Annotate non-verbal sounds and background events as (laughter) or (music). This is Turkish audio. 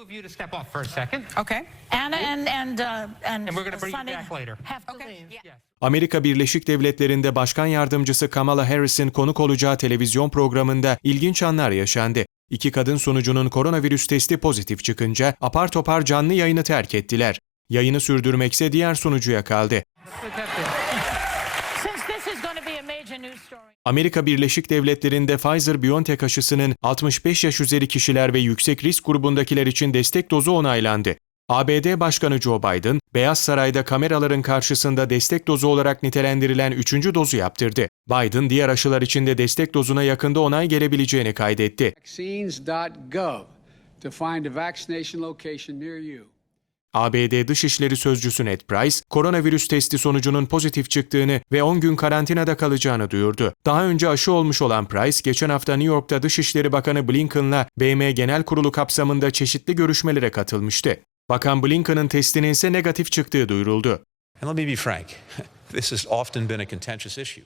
two of you to step off for a second. Okay. Anna and and uh, and, And we're gonna bring you Sunny back later. have to Okay. leave. Yes. Amerika Birleşik Devletleri'nde Başkan Yardımcısı Kamala Harris'in konuk olacağı televizyon programında ilginç anlar yaşandı. İki kadın sunucunun koronavirüs testi pozitif çıkınca apar topar canlı yayını terk ettiler. Yayını sürdürmekse diğer sunucuya kaldı. This is going to be a major news story. Amerika Birleşik Devletleri'nde Pfizer-BioNTech aşısının 65 yaş üzeri kişiler ve yüksek risk grubundakiler için destek dozu onaylandı. ABD Başkanı Joe Biden, Beyaz Saray'da kameraların karşısında destek dozu olarak nitelendirilen 3. dozu yaptırdı. Biden, diğer aşılar için de destek dozuna yakında onay gelebileceğini kaydetti. ABD Dışişleri Sözcüsü Ned Price, koronavirüs testi sonucunun pozitif çıktığını ve 10 gün karantinada kalacağını duyurdu. Daha önce aşı olmuş olan Price, geçen hafta New York'ta Dışişleri Bakanı Blinken'la BM Genel Kurulu kapsamında çeşitli görüşmelere katılmıştı. Bakan Blinken'ın testinin ise negatif çıktığı duyuruldu. And let me be frank, (laughs) this has often been a contentious issue.